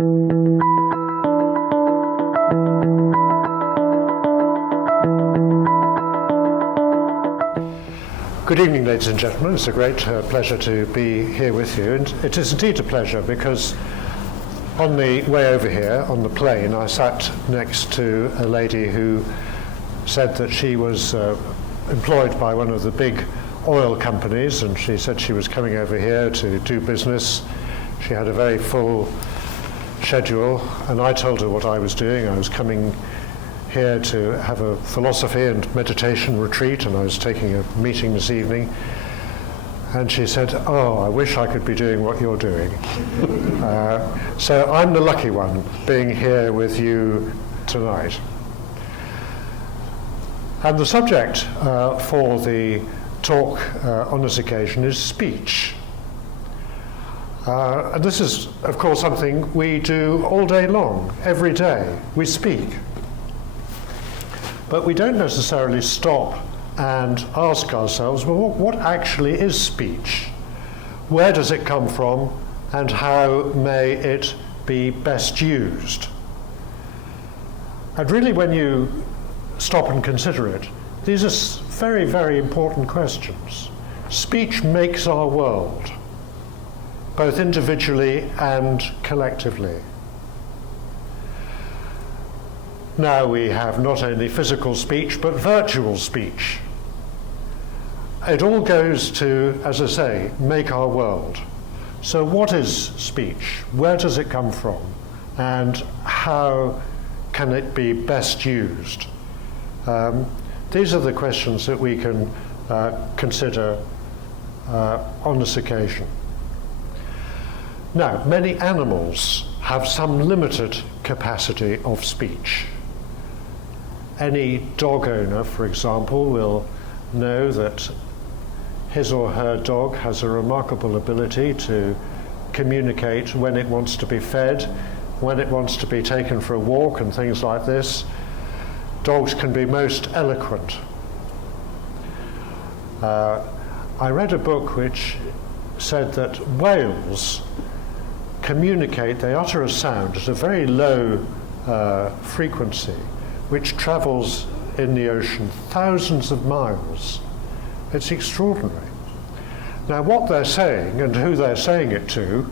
Good evening, ladies and gentlemen. It's a great pleasure to be here with you. And it is indeed a pleasure because on the way over here, on the plane, I sat next to a lady who said that she was employed by one of the big oil companies, and she said she was coming over here to do business. She had a very full schedule, and I told her what I was doing. I was coming here to have a philosophy and meditation retreat, and I was taking a meeting this evening. And she said, "Oh, I wish I could be doing what you're doing." So I'm the lucky one being here with you tonight. And the subject for the talk on this occasion is speech. And this is, of course, something we do all day long, every day. We speak. But we don't necessarily stop and ask ourselves, well, what actually is speech? Where does it come from, and how may it be best used? And really, when you stop and consider it, these are very, very important questions. Speech makes our world, both individually and collectively. Now we have not only physical speech, but virtual speech. It all goes to, as I say, make our world. So what is speech? Where does it come from? And how can it be best used? These are the questions that we can consider on this occasion. Now, many animals have some limited capacity of speech. Any dog owner, for example, will know that his or her dog has a remarkable ability to communicate when it wants to be fed, when it wants to be taken for a walk, and things like this. Dogs can be most eloquent. I read a book which said that whales communicate, they utter a sound at a very low frequency, which travels in the ocean thousands of miles. It's extraordinary. Now, what they're saying and who they're saying it to,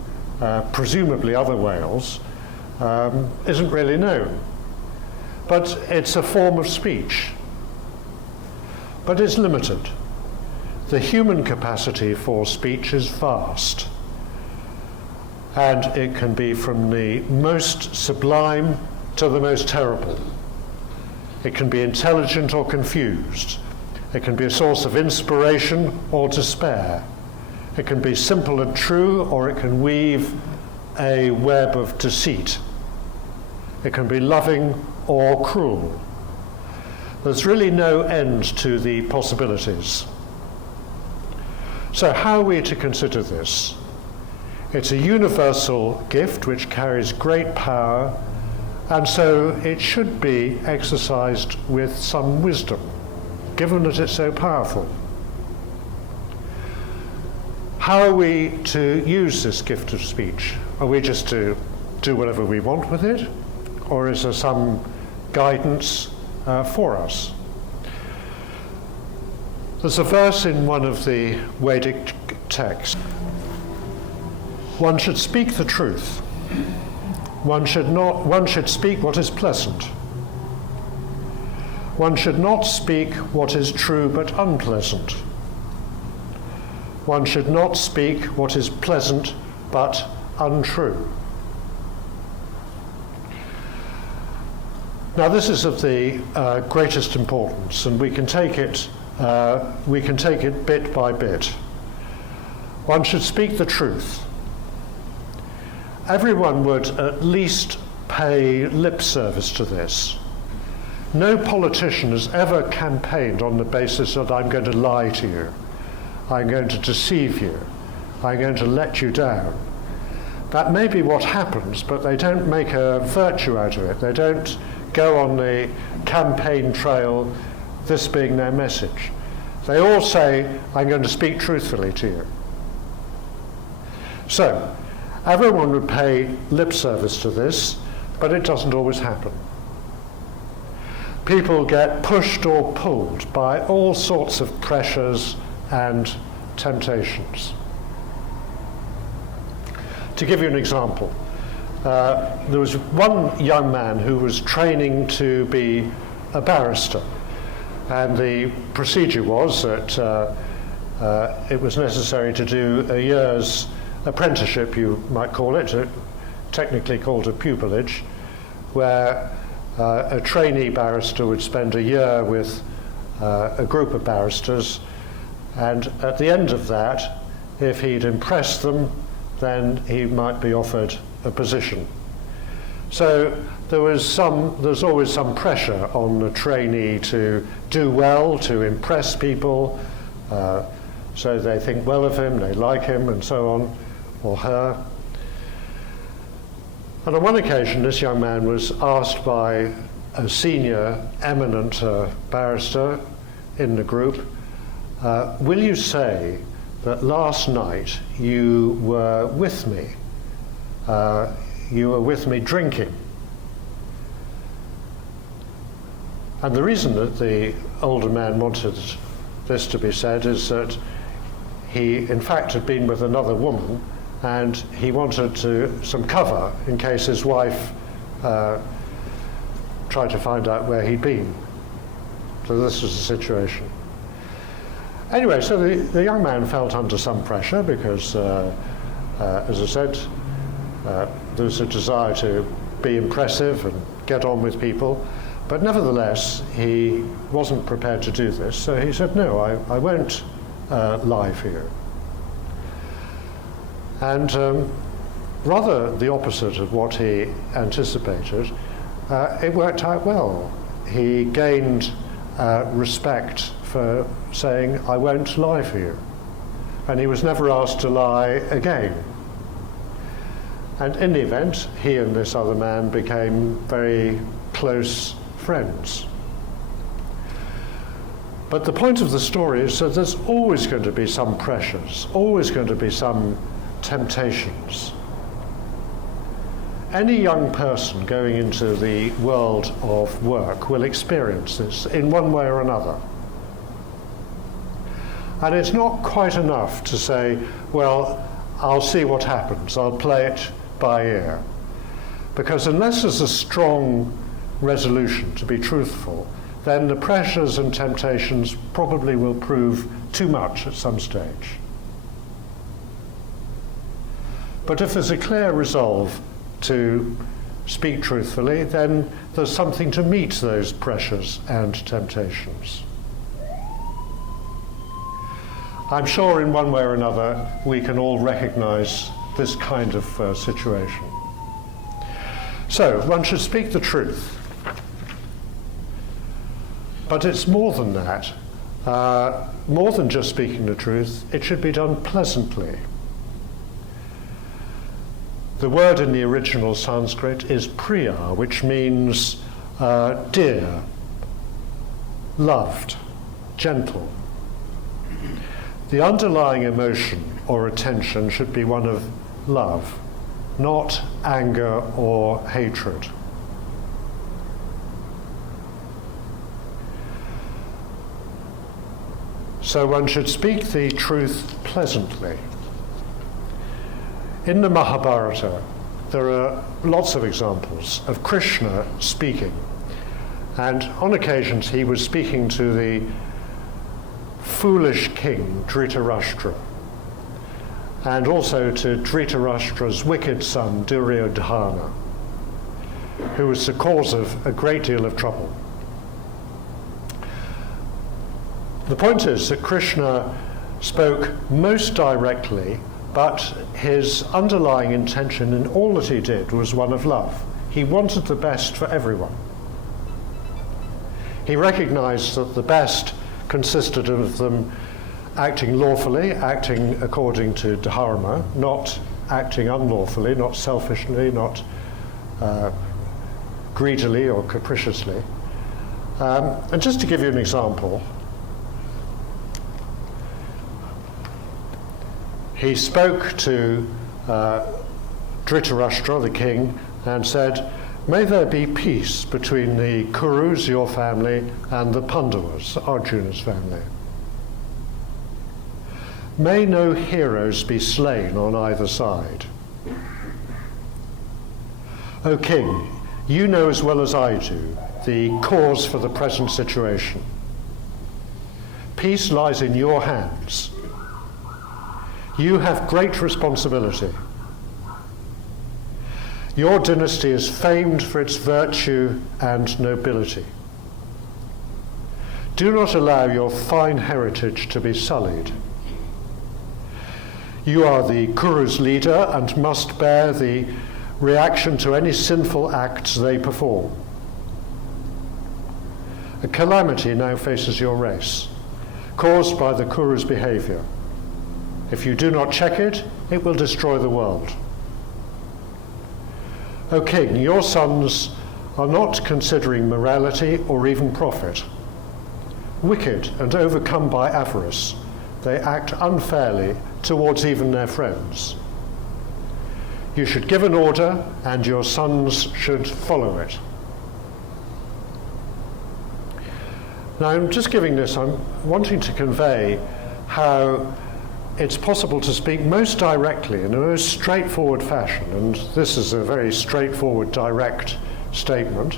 presumably other whales, isn't really known. But it's a form of speech. But it's limited. The human capacity for speech is vast. And it can be from the most sublime to the most terrible. It can be intelligent or confused. It can be a source of inspiration or despair. It can be simple and true, or it can weave a web of deceit. It can be loving or cruel. There's really no end to the possibilities. So how are we to consider this? It's a universal gift which carries great power, and so it should be exercised with some wisdom, given that it's so powerful. How are we to use this gift of speech? Are we just to do whatever we want with it? Or is there some guidance for us? There's a verse in one of the Vedic texts. One should speak the truth. One should speak what is pleasant. One should not speak what is true but unpleasant. One should not speak what is pleasant but untrue. Now, this is of the greatest importance, and we can take it bit by bit. One should speak the truth. Everyone would at least pay lip service to this. No politician has ever campaigned on the basis that I'm going to lie to you, I'm going to deceive you, I'm going to let you down. That may be what happens, but they don't make a virtue out of it. They don't go on the campaign trail, this being their message. They all say, I'm going to speak truthfully to you. So, Everyone would pay lip service to this, but it doesn't always happen. People get pushed or pulled by all sorts of pressures and temptations. To give you an example, there was one young man who was training to be a barrister, and the procedure was that it was necessary to do a year's apprenticeship, you might call it, technically called a pupillage, where a trainee barrister would spend a year with a group of barristers, and at the end of that, if he'd impressed them, then he might be offered a position. So there's always some pressure on the trainee to do well, to impress people, so they think well of him, they like him, and so on, or her. And on one occasion, this young man was asked by a senior, eminent barrister in the group, will you say that last night you were with me? You were with me drinking. And the reason that the older man wanted this to be said is that he, in fact, had been with another woman, and he wanted some cover in case his wife tried to find out where he'd been. So this was the situation. Anyway, so the young man felt under some pressure because, as I said, there was a desire to be impressive and get on with people, but nevertheless, he wasn't prepared to do this, so he said, no, I won't lie for you. And rather the opposite of what he anticipated, it worked out well. He gained respect for saying, I won't lie for you. And he was never asked to lie again. And in the event, he and this other man became very close friends. But the point of the story is that there's always going to be some pressures, always going to be some temptations. Any young person going into the world of work will experience this in one way or another. And it's not quite enough to say, well, I'll see what happens, I'll play it by ear. Because unless there's a strong resolution to be truthful, then the pressures and temptations probably will prove too much at some stage. But if there's a clear resolve to speak truthfully, then there's something to meet those pressures and temptations. I'm sure in one way or another we can all recognize this kind of situation. So, one should speak the truth. But it's more than that. More than just speaking the truth, it should be done pleasantly. The word in the original Sanskrit is priya, which means dear, loved, gentle. The underlying emotion or attention should be one of love, not anger or hatred. So one should speak the truth pleasantly. In the Mahabharata, there are lots of examples of Krishna speaking. And on occasions he was speaking to the foolish king Dhritarashtra, and also to Dhritarashtra's wicked son Duryodhana, who was the cause of a great deal of trouble. The point is that Krishna spoke most directly, but his underlying intention in all that he did was one of love. He wanted the best for everyone. He recognized that the best consisted of them acting lawfully, acting according to dharma, not acting unlawfully, not selfishly, not greedily or capriciously. And just to give you an example, he spoke to Dhritarashtra, the king, and said, "May there be peace between the Kurus, your family, and the Pandavas, Arjuna's family. May no heroes be slain on either side. O king, you know as well as I do the cause for the present situation. Peace lies in your hands. You have great responsibility. Your dynasty is famed for its virtue and nobility. Do not allow your fine heritage to be sullied. You are the Kuru's leader and must bear the reaction to any sinful acts they perform. A calamity now faces your race, caused by the Kuru's behavior. If you do not check it, it will destroy the world. O king, your sons are not considering morality or even profit. Wicked and overcome by avarice, they act unfairly towards even their friends. You should give an order, and your sons should follow it." Now, I'm just giving this, I'm wanting to convey how it's possible to speak most directly in a most straightforward fashion, and this is a very straightforward, direct statement.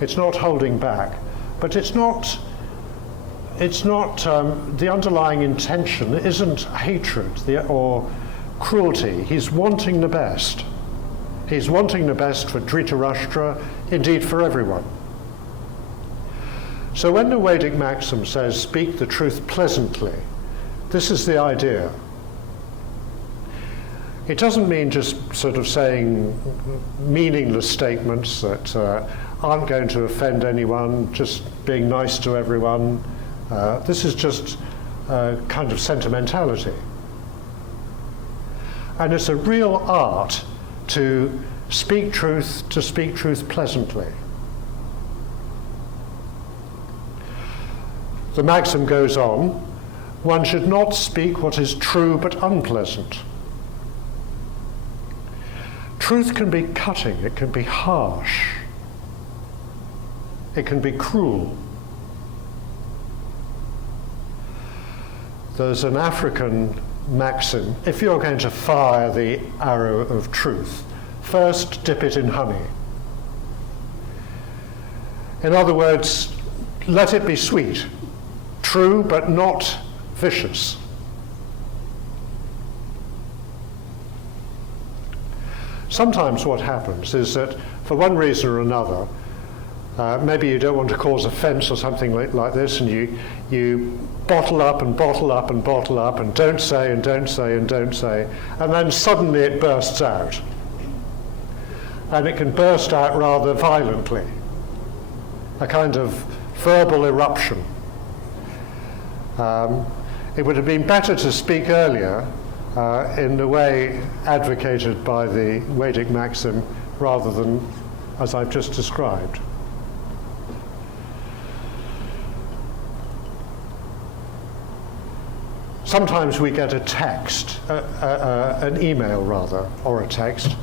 It's not holding back, but it's not the underlying intention isn't hatred or cruelty. He's wanting the best. He's wanting the best for Dhritarashtra, indeed for everyone. So when the Vedic maxim says, "Speak the truth pleasantly," this is the idea. It doesn't mean just sort of saying meaningless statements that aren't going to offend anyone, just being nice to everyone. This is just kind of sentimentality. And it's a real art to speak truth pleasantly. The maxim goes on, one should not speak what is true but unpleasant. Truth can be cutting, it can be harsh, it can be cruel. There's an African maxim, if you're going to fire the arrow of truth, first dip it in honey. In other words, let it be sweet, true but not vicious. Sometimes what happens is that for one reason or another, maybe you don't want to cause offense or something like this, and you bottle up and bottle up and bottle up and don't say and don't say and don't say, and then suddenly it bursts out. And it can burst out rather violently, a kind of verbal eruption. It would have been better to speak earlier in the way advocated by the Vedic maxim rather than as I've just described. Sometimes we get a text, an email rather, or a text,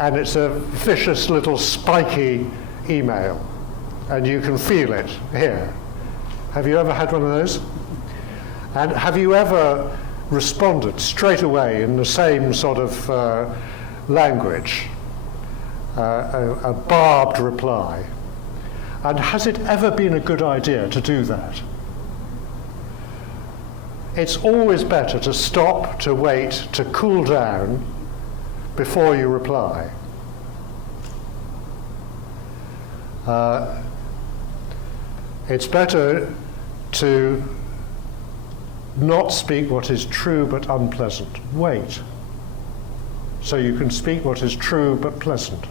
and it's a vicious little spiky email, and you can feel it here. Have you ever had one of those? And have you ever responded straight away in the same sort of language, a barbed reply? And has it ever been a good idea to do that? It's always better to stop, to wait, to cool down before you reply. It's better to not speak what is true but unpleasant. Wait, so you can speak what is true but pleasant.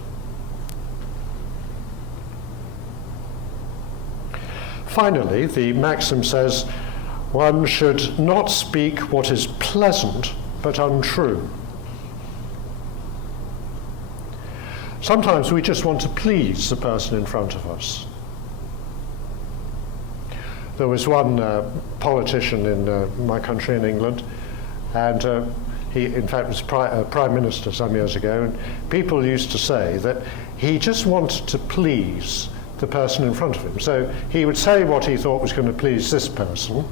Finally, the maxim says, one should not speak what is pleasant but untrue. Sometimes we just want to please the person in front of us. There was one politician in my country, in England, and He, in fact, was Prime Minister some years ago, and people used to say that he just wanted to please the person in front of him. So he would say what he thought was going to please this person,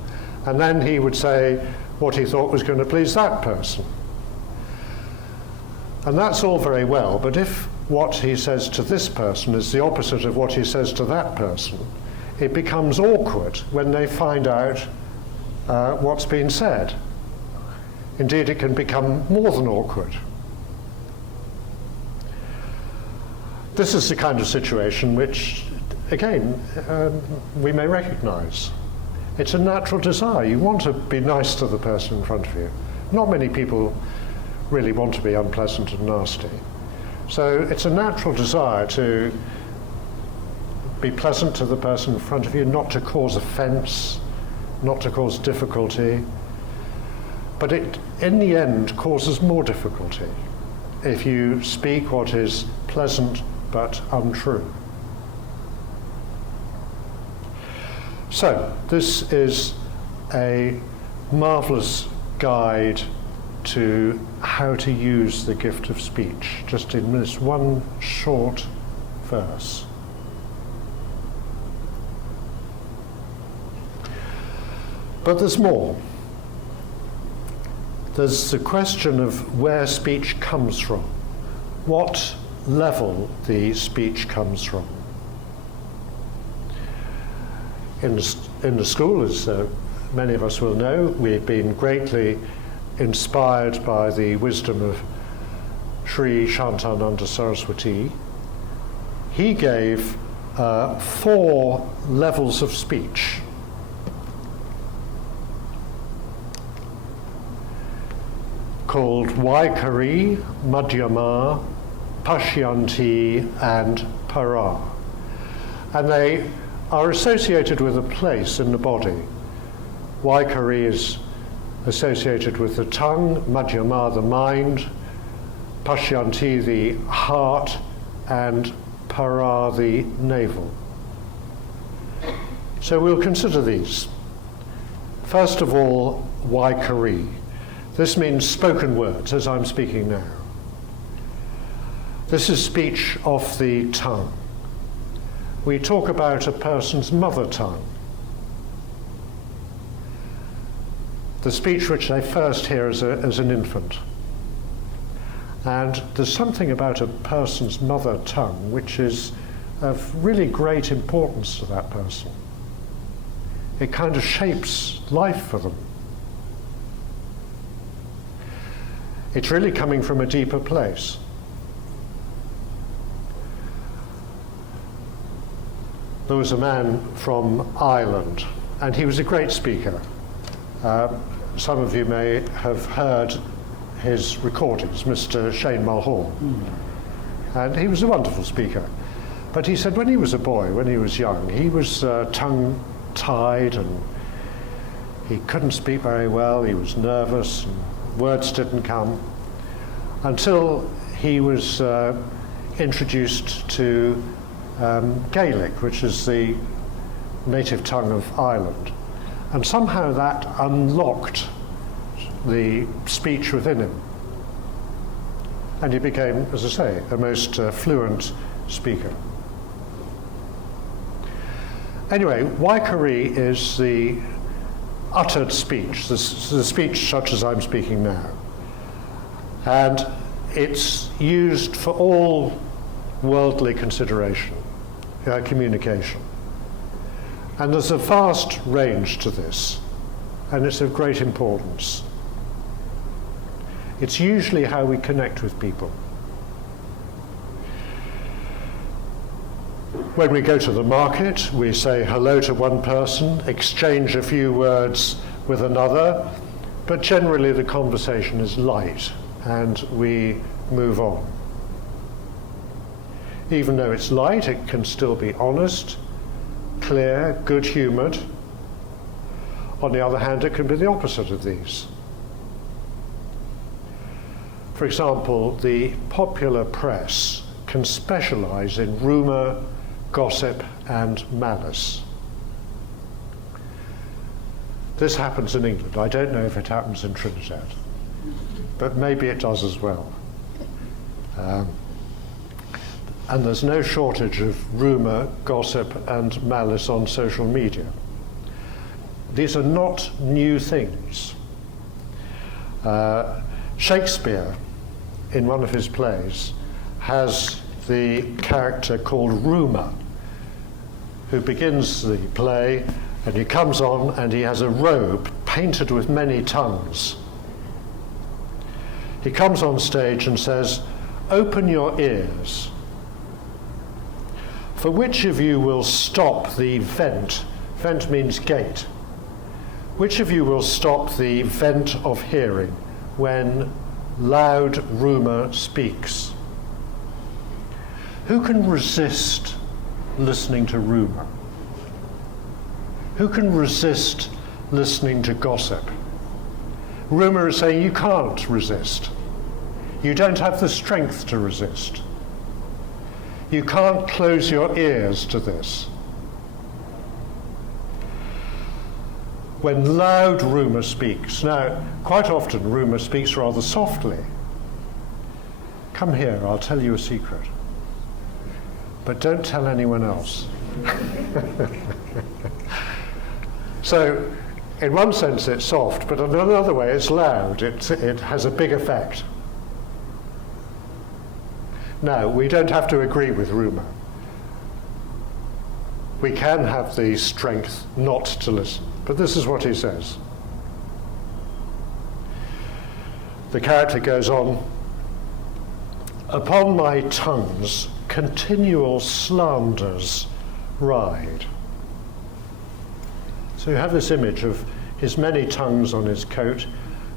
and then he would say what he thought was going to please that person. And that's all very well, but if what he says to this person is the opposite of what he says to that person, it becomes awkward when they find out what's been said. Indeed, it can become more than awkward. This is the kind of situation which, again, we may recognize. It's a natural desire. You want to be nice to the person in front of you. Not many people really want to be unpleasant and nasty. So it's a natural desire to be pleasant to the person in front of you, not to cause offense, not to cause difficulty. But it, in the end, causes more difficulty if you speak what is pleasant but untrue. So, this is a marvelous guide to how to use the gift of speech, just in this one short verse. But there's more. There's the question of where speech comes from, what level the speech comes from. In the school, as many of us will know, we've been greatly inspired by the wisdom of Sri Shantananda Saraswati. He gave 4 levels of speech. Called Vaikari, Madhyama, Pashyanti, and Para. And they are associated with a place in the body. Vaikari is associated with the tongue, Madhyama the mind, Pashyanti the heart, and Para the navel. So we'll consider these. First of all, Vaikari. This means spoken words, as I'm speaking now. This is speech off the tongue. We talk about a person's mother tongue. The speech which they first hear as an infant. And there's something about a person's mother tongue which is of really great importance to that person. It kind of shapes life for them. It's really coming from a deeper place. There was a man from Ireland, and he was a great speaker. Some of you may have heard his recordings, Mr. Shane Mulhall. And he was a wonderful speaker. But he said when he was a boy, when he was young, he was tongue-tied and he couldn't speak very well, he was nervous, and words didn't come until he was introduced to Gaelic, which is the native tongue of Ireland. And somehow that unlocked the speech within him. And he became, as I say, a most fluent speaker. Anyway, Vaikari is the uttered speech, the speech such as I'm speaking now. And it's used for all worldly consideration, communication. And there's a vast range to this, and it's of great importance. It's usually how we connect with people. When we go to the market, we say hello to one person, exchange a few words with another, but generally the conversation is light and we move on. Even though it's light, it can still be honest, clear, good-humoured. On the other hand, it can be the opposite of these. For example, the popular press can specialise in rumour, gossip, and malice. This happens in England. I don't know if it happens in Trinidad. but maybe it does as well. And there's no shortage of rumour, gossip, and malice on social media. These are not new things. Shakespeare, in one of his plays, has the character called Rumour, who begins the play, and he comes on and he has a robe painted with many tongues. He comes on stage and says, "Open your ears. For which of you will stop the vent?" Vent means gate. "Which of you will stop the vent of hearing when loud rumour speaks?" Who can resist listening to rumour? Who can resist listening to gossip? Rumour is saying you can't resist. You don't have the strength to resist. You can't close your ears to this. When loud rumour speaks, now quite often rumour speaks rather softly. "Come here, I'll tell you a secret. But don't tell anyone else." So, in one sense it's soft, but in another way it's loud. It has a big effect. Now, we don't have to agree with rumour. We can have the strength not to listen. But this is what he says. The character goes on, "Upon my tongue's continual slanders ride." So you have this image of his many tongues on his coat,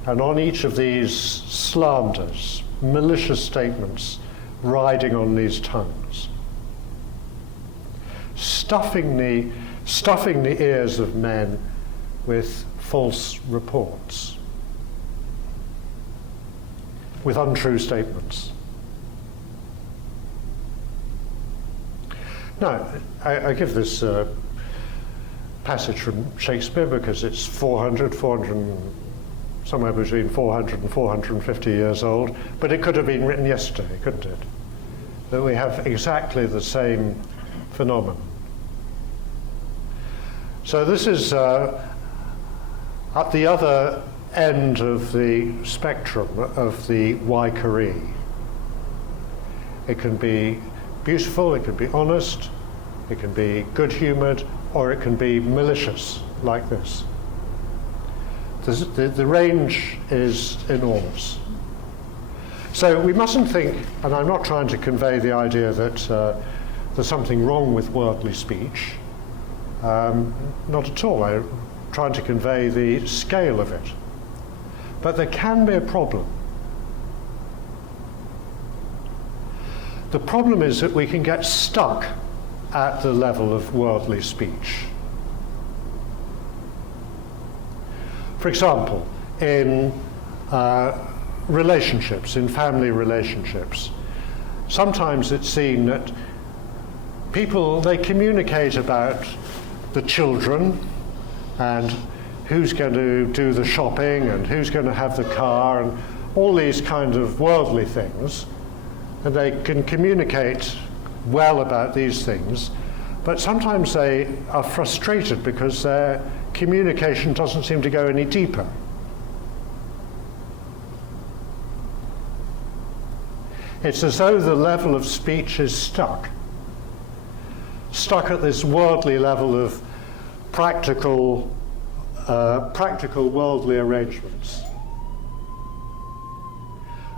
and on each of these slanders, malicious statements, riding on these tongues, stuffing the ears of men with false reports, with untrue statements. Now, I give this passage from Shakespeare because it's 400, somewhere between 400 and 450 years old, but it could have been written yesterday, couldn't it? That we have exactly the same phenomenon. So this is at the other end of the spectrum of the Waikari. It can be beautiful, it can be honest, it can be good-humoured, or it can be malicious, like this. The range is enormous. So we mustn't think, and I'm not trying to convey the idea that there's something wrong with worldly speech. Not at all. I'm trying to convey the scale of it. But there can be a problem. The problem is that we can get stuck at the level of worldly speech. For example, in relationships, in family relationships, sometimes it's seen that people, they communicate about the children and who's going to do the shopping and who's going to have the car and all these kind of worldly things, and they can communicate well about these things, but sometimes they are frustrated because their communication doesn't seem to go any deeper. It's as though the level of speech is stuck at this worldly level of practical worldly arrangements.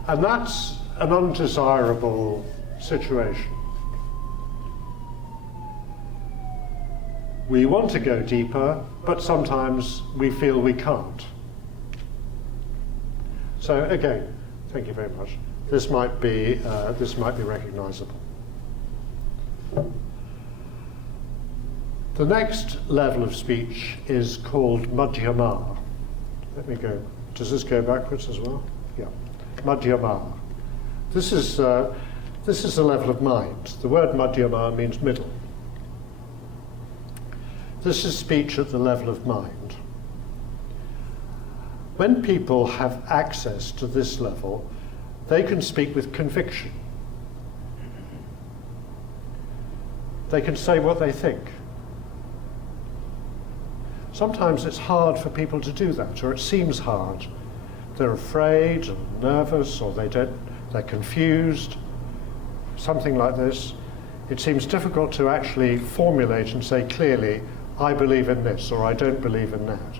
And that's an undesirable situation. We want to go deeper, but sometimes we feel we can't. So again, thank you very much. This might be recognizable. The next level of speech is called madhyama. Let me go. Does this go backwards as well? Yeah. Madhyama. This is the level of mind. The word madhyama means middle. This is speech at the level of mind. When people have access to this level, they can speak with conviction. They can say what they think. Sometimes it's hard for people to do that, or it seems hard. They're afraid and nervous, or they're confused, something like this. It seems difficult to actually formulate and say clearly, I believe in this, or I don't believe in that.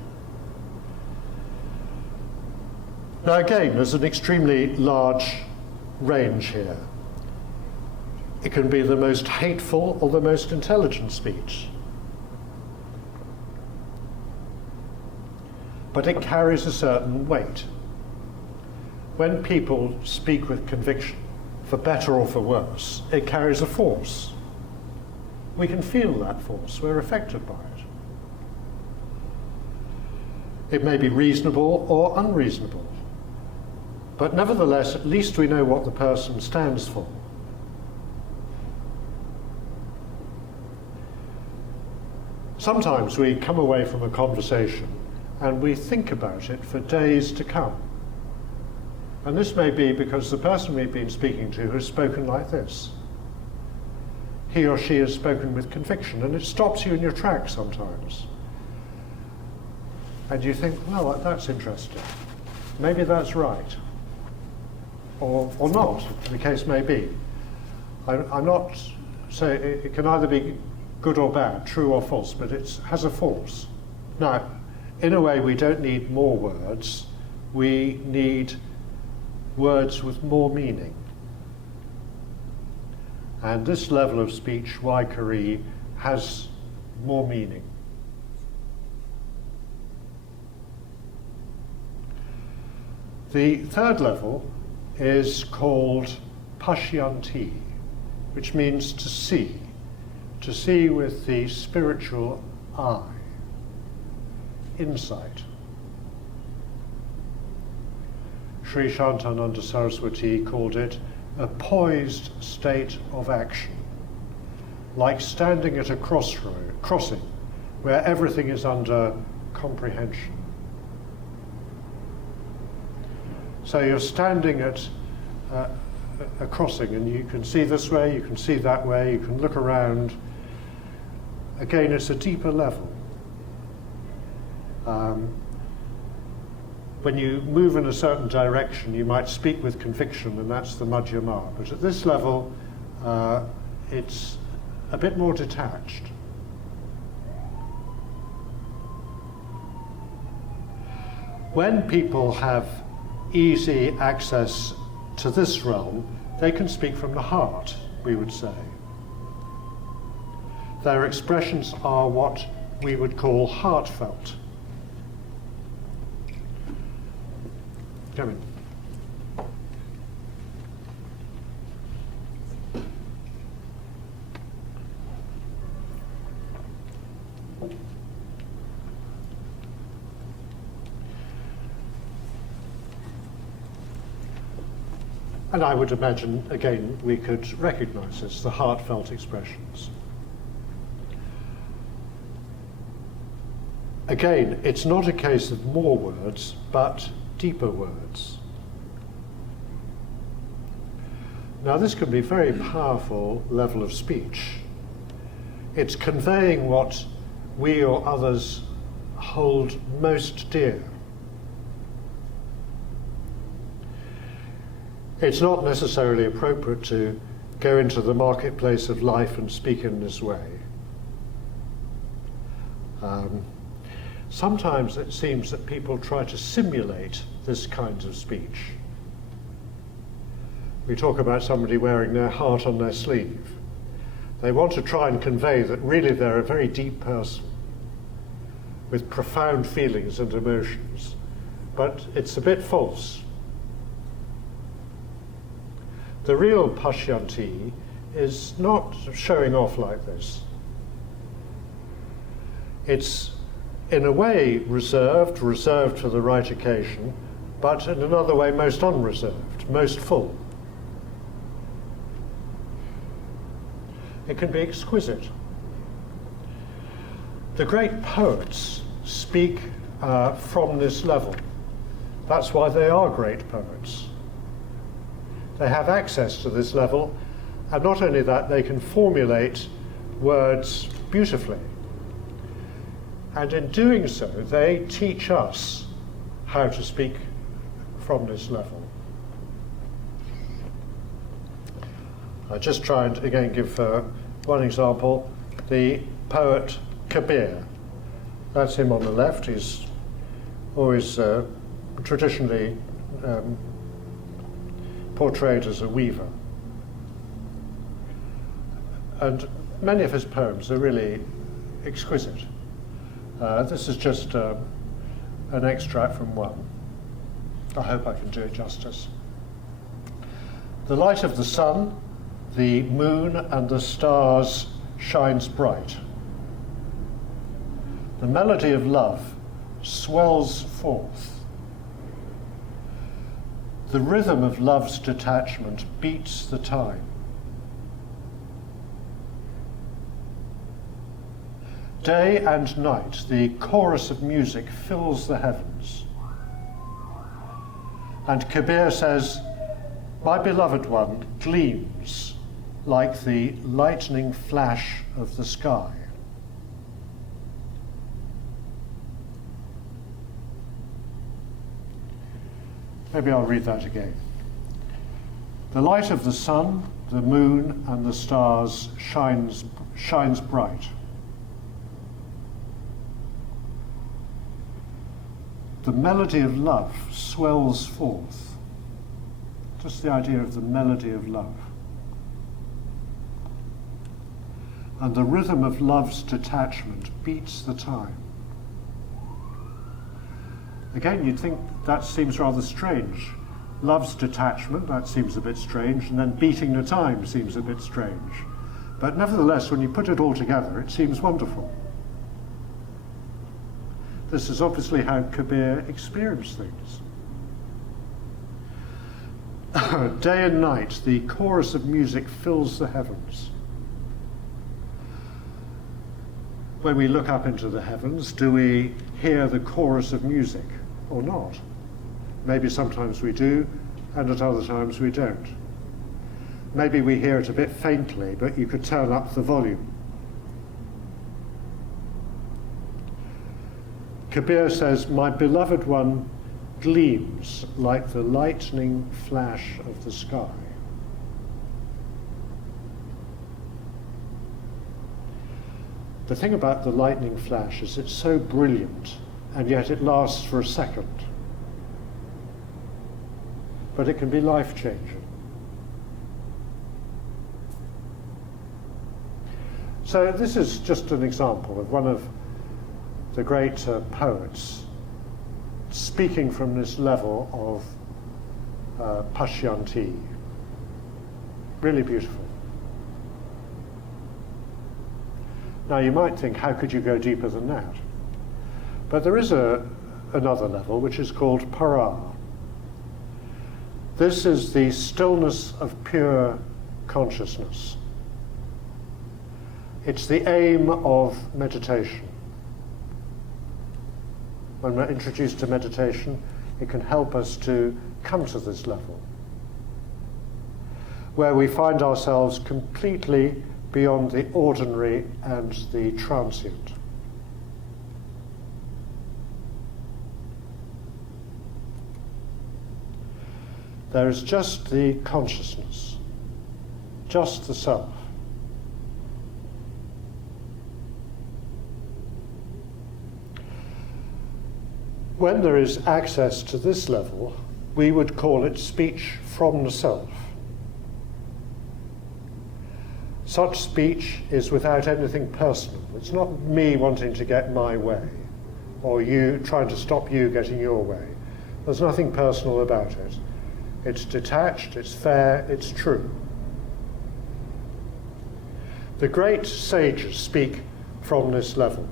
Now again, there's an extremely large range here. It can be the most hateful or the most intelligent speech. But it carries a certain weight. When people speak with conviction, for better or for worse, it carries a force. We can feel that force, we're affected by it. It may be reasonable or unreasonable, but nevertheless, at least we know what the person stands for. Sometimes we come away from a conversation and we think about it for days to come. And this may be because the person we've been speaking to has spoken like this. He or she has spoken with conviction, and it stops you in your tracks sometimes. And you think, well, that's interesting. Maybe that's right. Or not, the case may be. I'm not saying it can either be good or bad, true or false, but it has a force. Now, in a way, we don't need more words. We need words with more meaning. And this level of speech, Waikari, has more meaning. The third level is called Pashyanti, which means to see with the spiritual eye, insight. Sri Shantananda Saraswati called it a poised state of action, like standing at a crossing where everything is under comprehension. So you're standing at a crossing and you can see this way, you can see that way, you can look around. Again, it's a deeper level. When you move in a certain direction, you might speak with conviction, and that's the Madhyama. But at this level, it's a bit more detached. When people have easy access to this realm, they can speak from the heart, we would say. Their expressions are what we would call heartfelt. Come in. And I would imagine, again, we could recognize this, the heartfelt expressions. Again, it's not a case of more words, but deeper words. Now, this can be a very powerful level of speech. It's conveying what we or others hold most dear. It's not necessarily appropriate to go into the marketplace of life and speak in this way. Sometimes it seems that people try to simulate this kind of speech. We talk about somebody wearing their heart on their sleeve. They want to try and convey that really they're a very deep person with profound feelings and emotions, but it's a bit false. The real Pashyanti is not showing off like this. It's in a way reserved for the right occasion, but in another way most unreserved, most full. It can be exquisite. The great poets speak from this level. That's why they are great poets. They have access to this level, and not only that, they can formulate words beautifully. And in doing so, they teach us how to speak from this level. I'll just try and again give one example. The poet Kabir. That's him on the left. He's always traditionally portrayed as a weaver. And many of his poems are really exquisite. This is just an extract from one. I hope I can do it justice. The light of the sun, the moon and the stars shines bright. The melody of love swells forth. The rhythm of love's detachment beats the time. Day and night, the chorus of music fills the heavens. And Kabir says, my beloved one gleams like the lightning flash of the sky. Maybe I'll read that again. The light of the sun, the moon, and the stars shines bright. The melody of love swells forth. Just the idea of the melody of love. And the rhythm of love's detachment beats the time. Again, you'd think that seems rather strange. Love's detachment, that seems a bit strange, and then beating the time seems a bit strange. But nevertheless, when you put it all together, it seems wonderful. This is obviously how Kabir experienced things. Day and night, the chorus of music fills the heavens. When we look up into the heavens, do we hear the chorus of music or not? Maybe sometimes we do, and at other times we don't. Maybe we hear it a bit faintly, but you could turn up the volume. Kabir says, my beloved one gleams like the lightning flash of the sky. The thing about the lightning flash is it's so brilliant, and yet it lasts for a second. But it can be life-changing. So this is just an example of one of the great poets speaking from this level of Pashyanti. Really beautiful. Now you might think, how could you go deeper than that? But there is another level which is called para. This is the stillness of pure consciousness. It's the aim of meditation. When we're introduced to meditation, it can help us to come to this level, where we find ourselves completely beyond the ordinary and the transient. There is just the consciousness, just the self. When there is access to this level, we would call it speech from the self. Such speech is without anything personal. It's not me wanting to get my way, or you trying to stop you getting your way. There's nothing personal about it. It's detached, it's fair, it's true. The great sages speak from this level.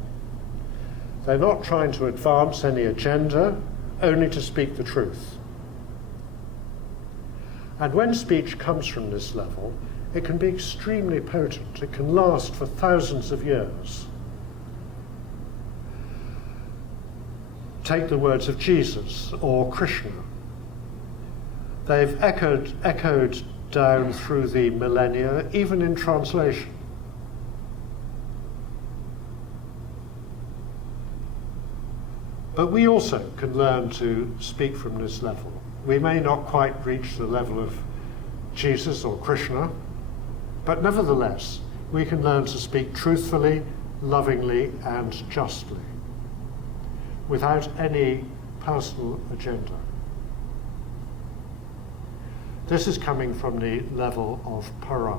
They're not trying to advance any agenda, only to speak the truth. And when speech comes from this level, it can be extremely potent. It can last for thousands of years. take the words of Jesus or Krishna. They've echoed down through the millennia, even in translation. But we also can learn to speak from this level. We may not quite reach the level of Jesus or Krishna, but nevertheless, we can learn to speak truthfully, lovingly, and justly, without any personal agenda. This is coming from the level of para.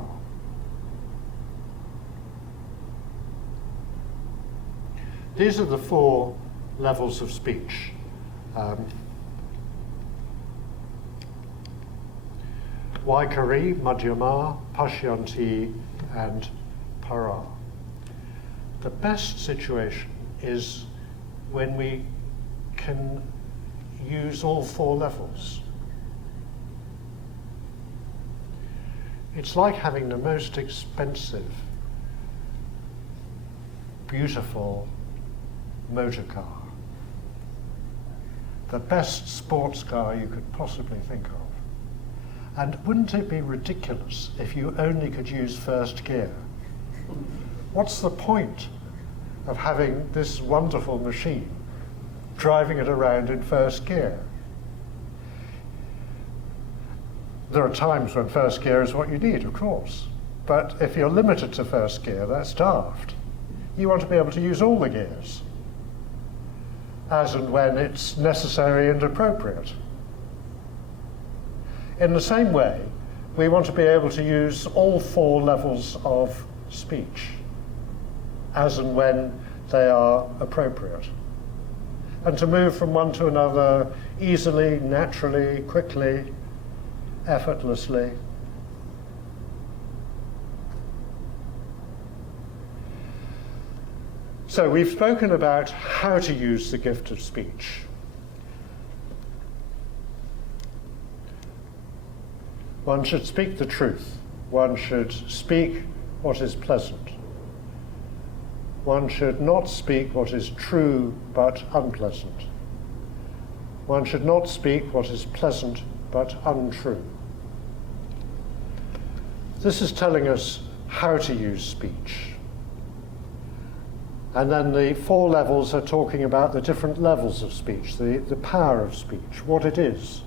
These are the 4 levels of speech. Vaikari, Madhyama, Pashyanti, and Para. The best situation is when we can use all 4 levels. It's like having the most expensive, beautiful motor car. The best sports car you could possibly think of. And wouldn't it be ridiculous if you only could use first gear? What's the point of having this wonderful machine, driving it around in first gear? There are times when first gear is what you need, of course. But if you're limited to first gear, that's daft. You want to be able to use all the gears, as and when it's necessary and appropriate. In the same way, we want to be able to use all 4 levels of speech, as and when they are appropriate, and to move from one to another easily, naturally, quickly, effortlessly. So we've spoken about how to use the gift of speech. One should speak the truth. One should speak what is pleasant. One should not speak what is true but unpleasant. One should not speak what is pleasant but untrue. This is telling us how to use speech. And then the 4 levels are talking about the different levels of speech, the power of speech, what it is.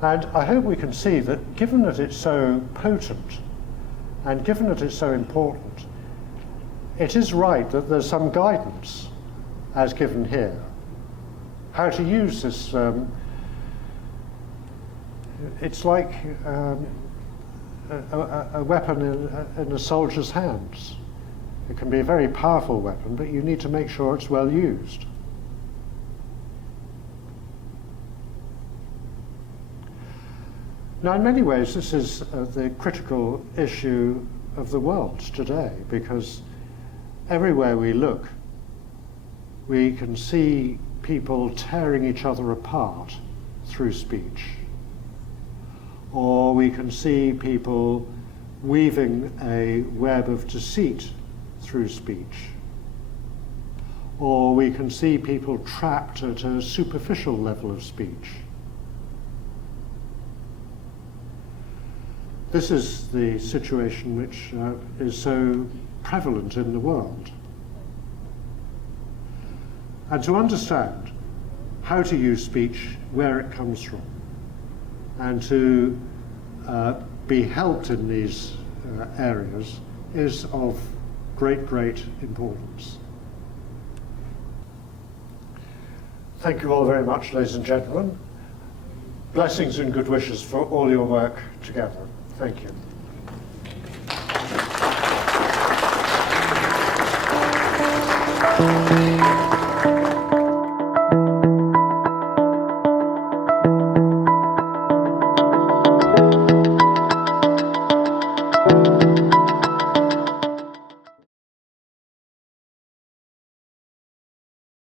And I hope we can see that given that it's so potent, and given that it's so important, it is right that there's some guidance, as given here, how to use this. It's like a weapon in a soldier's hands. It can be a very powerful weapon, but you need to make sure it's well used. Now, in many ways, this is the critical issue of the world today, because everywhere we look, we can see people tearing each other apart through speech. Or we can see people weaving a web of deceit through speech. Or we can see people trapped at a superficial level of speech. This is the situation which is so prevalent in the world. And to understand how to use speech, where it comes from, and to be helped in these areas is of great, great importance. Thank you all very much, ladies and gentlemen. Blessings and good wishes for all your work together. Thank you.